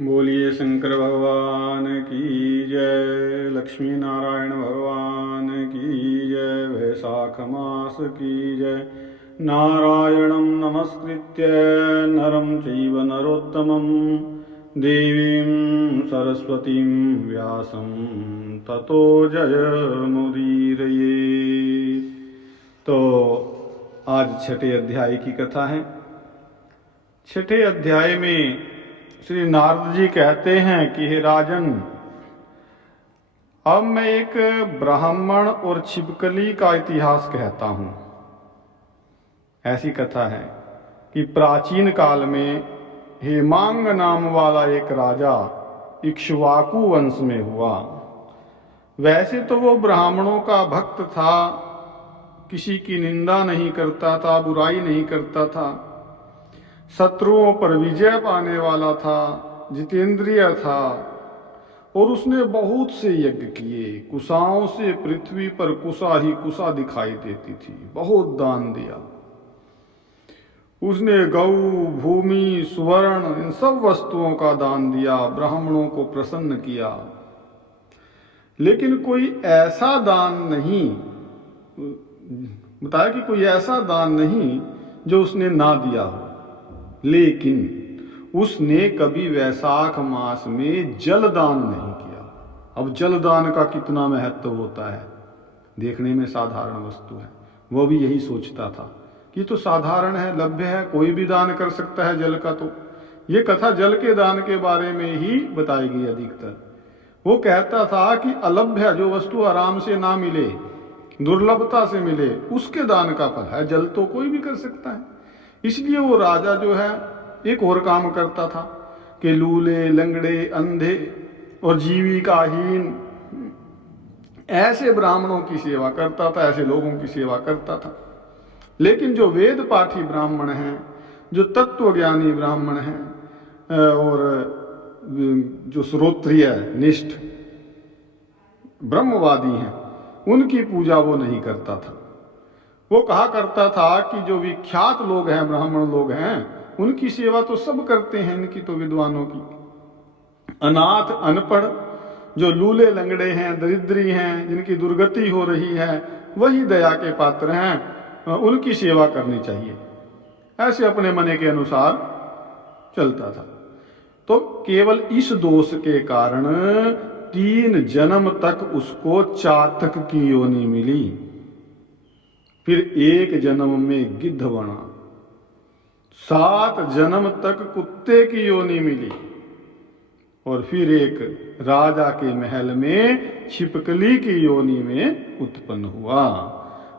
बोलिए शंकर भगवान की जय, लक्ष्मी नारायण भगवान की जय, वैशाख मास की जय। नारायणं नमस्कृत्य नरं चैव नरोत्तमं देवीं सरस्वतीं व्यासं ततो जयमुदीरये। तो आज छठे अध्याय की कथा है। छठे अध्याय में श्री नारद जी कहते हैं कि हे राजन, अब मैं एक ब्राह्मण और छिपकली का इतिहास कहता हूँ। ऐसी कथा है कि प्राचीन काल में हेमांग नाम वाला एक राजा इक्ष्वाकु वंश में हुआ। वैसे तो वो ब्राह्मणों का भक्त था, किसी की निंदा नहीं करता था, बुराई नहीं करता था, शत्रुओं पर विजय पाने वाला था, जितेंद्रिय था और उसने बहुत से यज्ञ किए। कुशाओं से पृथ्वी पर कुशा ही कुशा दिखाई देती थी। बहुत दान दिया उसने, गौ, भूमि, सुवर्ण, इन सब वस्तुओं का दान दिया, ब्राह्मणों को प्रसन्न किया। लेकिन कोई ऐसा दान नहीं बताया कि कोई ऐसा दान नहीं जो उसने ना दिया हो। लेकिन उसने कभी वैशाख मास में जलदान नहीं किया। अब जलदान का कितना महत्व होता है, देखने में साधारण वस्तु है, वो भी यही सोचता था कि तो साधारण है, लभ्य है, कोई भी दान कर सकता है जल का। तो ये कथा जल के दान के बारे में ही बताएगी अधिकतर। वो कहता था कि अलभ्य, जो वस्तु आराम से ना मिले, दुर्लभता से मिले, उसके दान का फल है। जल तो कोई भी कर सकता है। इसलिए वो राजा जो है एक और काम करता था कि लूले, लंगड़े, अंधे और जीविकाहीन ऐसे ब्राह्मणों की सेवा करता था, ऐसे लोगों की सेवा करता था। लेकिन जो वेद पाठी ब्राह्मण हैं, जो तत्वज्ञानी ब्राह्मण हैं और जो श्रोत्रिय निष्ठ ब्रह्मवादी हैं, उनकी पूजा वो नहीं करता था। वो कहा करता था कि जो विख्यात लोग हैं, ब्राह्मण लोग हैं, उनकी सेवा तो सब करते हैं, इनकी तो विद्वानों की। अनाथ, अनपढ़, जो लूले लंगड़े हैं, दरिद्री हैं, जिनकी दुर्गति हो रही है, वही दया के पात्र हैं, उनकी सेवा करनी चाहिए। ऐसे अपने मन के अनुसार चलता था। तो केवल इस दोष के कारण 3 जन्म तक उसको चातक की योनि मिली। फिर 1 जन्म में गिद्ध बना, 7 जन्म तक कुत्ते की योनि मिली और फिर एक राजा के महल में छिपकली की योनि में उत्पन्न हुआ।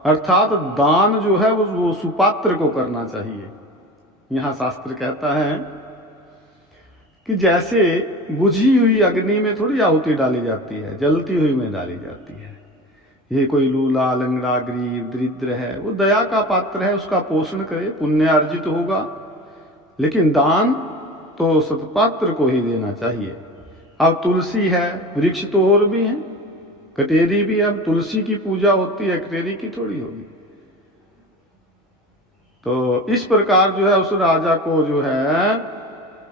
अर्थात दान जो है वो सुपात्र को करना चाहिए। यहां शास्त्र कहता है कि जैसे बुझी हुई अग्नि में थोड़ी आहुति डाली जाती है, जलती हुई में डाली जाती है। ये कोई लूला, लंगड़ा, गरीब, दरिद्र है, वो दया का पात्र है, उसका पोषण करे, पुण्य अर्जित होगा। लेकिन दान तो सत्पात्र को ही देना चाहिए। अब तुलसी है, वृक्ष तो और भी हैं, कटेरी भी। अब तुलसी की पूजा होती है, कटेरी की थोड़ी होगी। तो इस प्रकार जो है उस राजा को जो है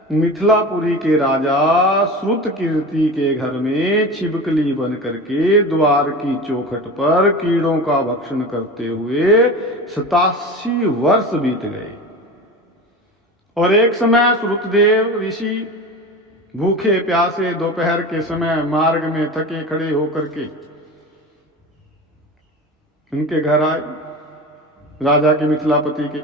मिथिलापुरी के राजा श्रुतकीर्ति के घर में छिपकली बन करके द्वार की चौखट पर कीड़ों का भक्षण करते हुए 87 वर्ष बीत गए। और एक समय श्रुतदेव ऋषि भूखे प्यासे दोपहर के समय मार्ग में थके खड़े होकर के उनके घर आए, राजा के, मिथिलापति के।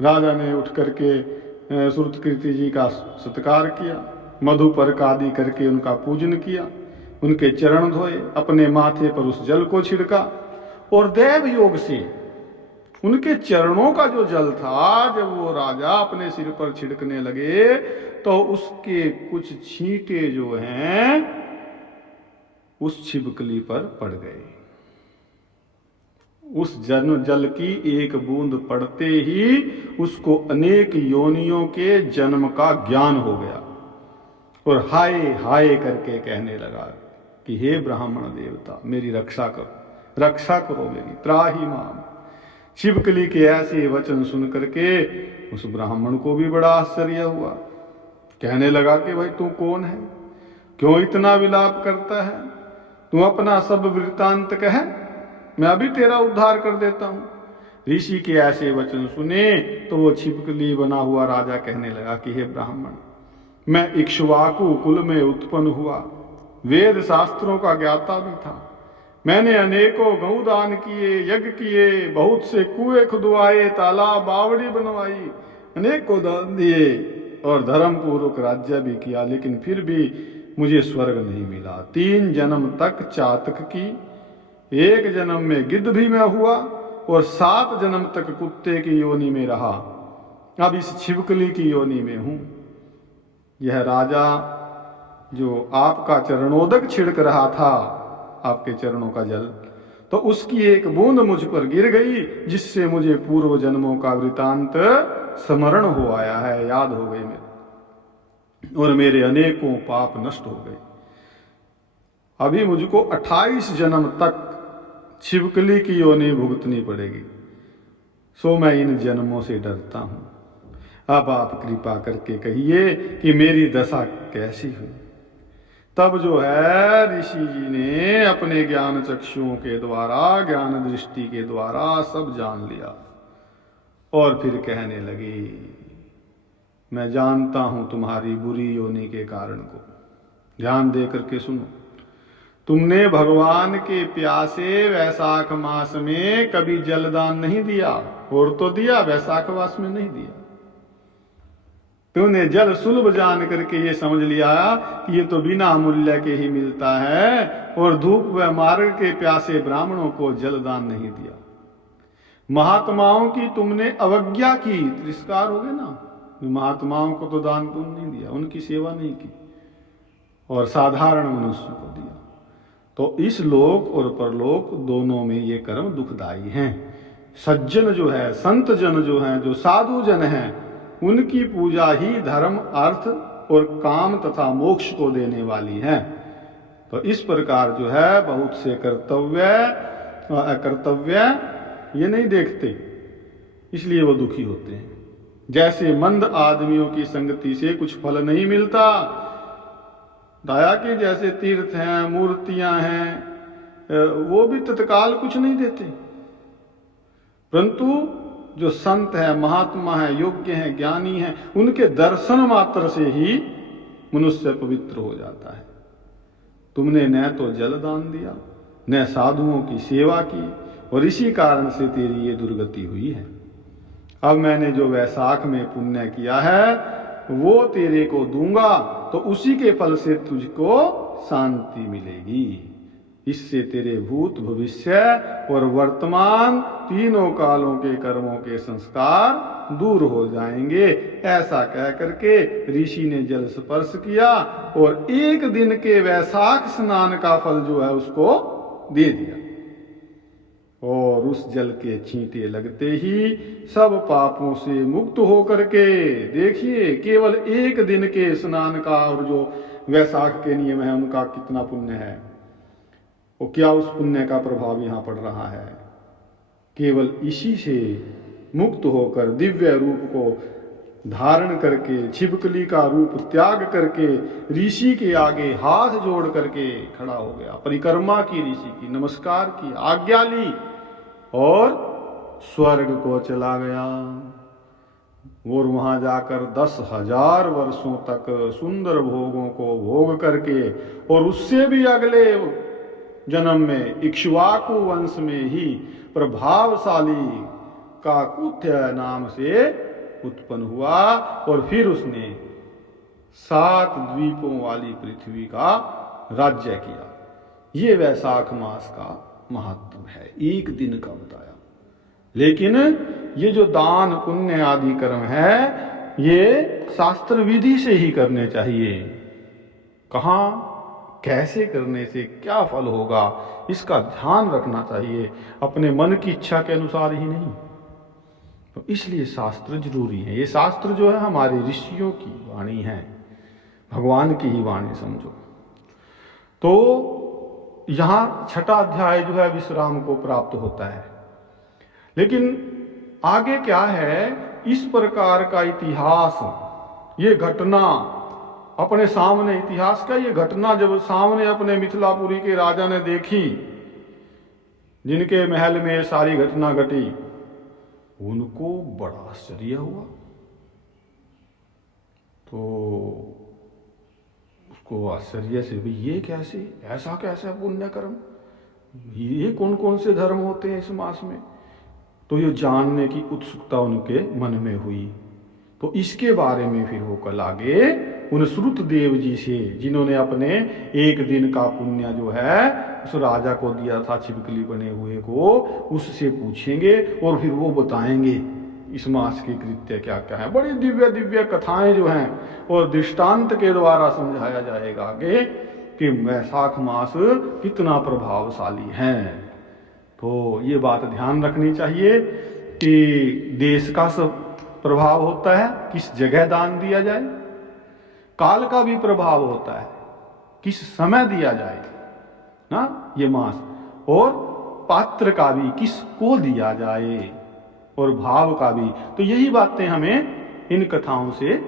राजा ने उठ करके श्रुतकीर्ति जी का सत्कार किया, मधुपर्क आदि करके उनका पूजन किया, उनके चरण धोए, अपने माथे पर उस जल को छिड़का और दैव योग से उनके चरणों का जो जल था, जब वो राजा अपने सिर पर छिड़कने लगे तो उसके कुछ छींटे जो हैं उस छिपकली पर पड़ गए। उस जल की एक बूंद पड़ते ही उसको अनेक योनियों के जन्म का ज्ञान हो गया और हाय हाय करके कहने लगा कि हे ब्राह्मण देवता, मेरी रक्षा करो, रक्षा करो मेरी, त्राहि माम। छिपकली के ऐसे वचन सुन करके उस ब्राह्मण को भी बड़ा आश्चर्य हुआ कहने लगा कि भाई तू कौन है, क्यों इतना विलाप करता है, तू अपना सब वृत्तांत कह, मैं अभी तेरा उद्धार कर देता हूं। ऋषि के ऐसे वचन सुने तो वो छिपकली बना हुआ राजा कहने लगा कि हे ब्राह्मण, मैं इक्ष्वाकु कुल में उत्पन्न हुआ, वेद शास्त्रों का ज्ञाता भी था, मैंने अनेकों गौदान किए, यज्ञ किए, बहुत से कुएं खुदवाए, तालाब बावड़ी बनवाई, अनेकों दान दिए और धर्म पूर्वक राज्य भी किया, लेकिन फिर भी मुझे स्वर्ग नहीं मिला। 3 जन्म तक चातक की, 1 जन्म में गिद्ध भी मैं हुआ और 7 जन्म तक कुत्ते की योनि में रहा, अब इस छिपकली की योनि में हूं। यह राजा जो आपका चरणोदक छिड़क रहा था, आपके चरणों का जल, तो उसकी एक बूंद मुझ पर गिर गई, जिससे मुझे पूर्व जन्मों का वृतांत स्मरण हो आया है, याद हो गई मेरे, और मेरे अनेकों पाप नष्ट हो गए। अभी मुझको 28 जन्म तक छिपकली की योनि भुगतनी पड़ेगी, सो मैं इन जन्मों से डरता हूं। अब आप कृपा करके कहिए कि मेरी दशा कैसी हुई। तब जो है ऋषि जी ने अपने ज्ञान चक्षुओं के द्वारा, ज्ञान दृष्टि के द्वारा सब जान लिया और फिर कहने लगे, मैं जानता हूं तुम्हारी बुरी योनि के कारण को। ध्यान दे करके सुनो, तुमने भगवान के प्यासे वैशाख मास में कभी जलदान नहीं दिया, और तो दिया, वैशाख मास में नहीं दिया। तुमने जल सुलभ जान करके ये समझ लिया कि ये तो बिना मूल्य के ही मिलता है, और धूप व मार्ग के प्यासे ब्राह्मणों को जलदान नहीं दिया। महात्माओं की तुमने अवज्ञा की, तिरस्कार हो गए ना, महात्माओं को तो दान पुण्य नहीं दिया, उनकी सेवा नहीं की, और साधारण मनुष्य को दिया। तो इस लोक और परलोक दोनों में ये कर्म दुखदायी हैं। सज्जन जो है, संत जन जो है, जो साधु जन है, उनकी पूजा ही धर्म, अर्थ और काम तथा मोक्ष को देने वाली है। तो इस प्रकार जो है बहुत से कर्तव्य अकर्तव्य ये नहीं देखते, इसलिए वो दुखी होते हैं। जैसे मंद आदमियों की संगति से कुछ फल नहीं मिलता, दया के जैसे तीर्थ हैं, मूर्तियां हैं, वो भी तत्काल कुछ नहीं देते, परंतु जो संत है, महात्मा है, योग्य है, ज्ञानी है, उनके दर्शन मात्र से ही मनुष्य पवित्र हो जाता है। तुमने न तो जल दान दिया, न साधुओं की सेवा की, और इसी कारण से तेरी ये दुर्गति हुई है। अब मैंने जो वैशाख में पुण्य किया है वो तेरे को दूंगा, तो उसी के फल से तुझको शांति मिलेगी। इससे तेरे भूत, भविष्य और वर्तमान तीनों कालों के कर्मों के संस्कार दूर हो जाएंगे। ऐसा कह करके ऋषि ने जल स्पर्श किया और 1 दिन के वैशाख स्नान का फल जो है उसको दे दिया, और उस जल के छींटे लगते ही सब पापों से मुक्त हो करके, देखिए केवल 1 दिन के स्नान का और जो वैशाख के नियम है उनका कितना पुण्य है, और क्या उस पुण्य का प्रभाव यहाँ पड़ रहा है। केवल इसी से मुक्त होकर दिव्य रूप को धारण करके, छिपकली का रूप त्याग करके ऋषि के आगे हाथ जोड़ करके खड़ा हो गया, परिक्रमा की, ऋषि की नमस्कार की, आज्ञा ली और स्वर्ग को चला गया। और वहां जाकर 10,000 वर्षों तक सुंदर भोगों को भोग करके, और उससे भी अगले जन्म में इक्ष्वाकु वंश में ही प्रभावशाली काकुत्य नाम से उत्पन्न हुआ, और फिर उसने 7 द्वीपों वाली पृथ्वी का राज्य किया। ये वैशाख मास का महत्व है, 1 दिन का बताया। लेकिन ये जो दान पुण्य आदि कर्म है ये शास्त्र विधि से ही करने चाहिए। कहाँ, कैसे करने से क्या फल होगा, इसका ध्यान रखना चाहिए, अपने मन की इच्छा के अनुसार ही नहीं। तो इसलिए शास्त्र जरूरी है। ये शास्त्र जो है हमारे ऋषियों की वाणी है, भगवान की ही वाणी समझो। तो यहाँ 6ठा अध्याय जो है विश्राम को प्राप्त होता है। लेकिन आगे क्या है, इस प्रकार का इतिहास, ये घटना अपने सामने इतिहास का ये घटना जब सामने अपने मिथिलापुरी के राजा ने देखी, जिनके महल में ये सारी घटना घटी, उनको बड़ा आश्चर्य हुआ। तो उसको आश्चर्य से, भाई ये कैसे, ऐसा कैसा पुण्य कर्म, ये कौन कौन से धर्म होते हैं इस मास में। तो ये जानने की उत्सुकता उनके मन में हुई। तो इसके बारे में फिर वो कल आगे उन श्रुतदेव जी से, जिन्होंने अपने एक दिन का पुण्य जो है उस राजा को दिया था, छिपकली बने हुए को, उससे पूछेंगे और फिर वो बताएंगे इस मास के कृत्य क्या क्या है। बड़ी दिव्य दिव्य कथाएं जो हैं और दृष्टांत के द्वारा समझाया जाएगा आगे कि वैशाख मास कितना प्रभावशाली है। तो ये बात ध्यान रखनी चाहिए कि देश का सब प्रभाव होता है, किस जगह दान दिया जाए, काल का भी प्रभाव होता है, किस समय दिया जाए ना ये मास, और पात्र का भी, किसको दिया जाए, और भाव का भी। तो यही बातें हमें इन कथाओं से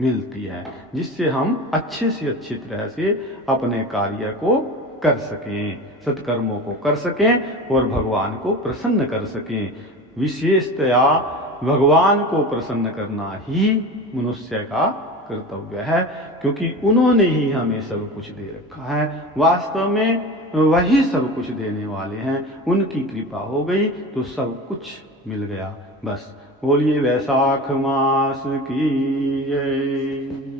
मिलती है, जिससे हम अच्छे से अच्छी तरह से अपने कार्य को कर सकें, सत्कर्मों को कर सकें और भगवान को प्रसन्न कर सकें। विशेषतया भगवान को प्रसन्न करना ही मनुष्य का कर्तव्य है, क्योंकि उन्होंने ही हमें सब कुछ दे रखा है। वास्तव में वही सब कुछ देने वाले हैं, उनकी कृपा हो गई तो सब कुछ मिल गया। बस बोलिए वैशाख मास की जय।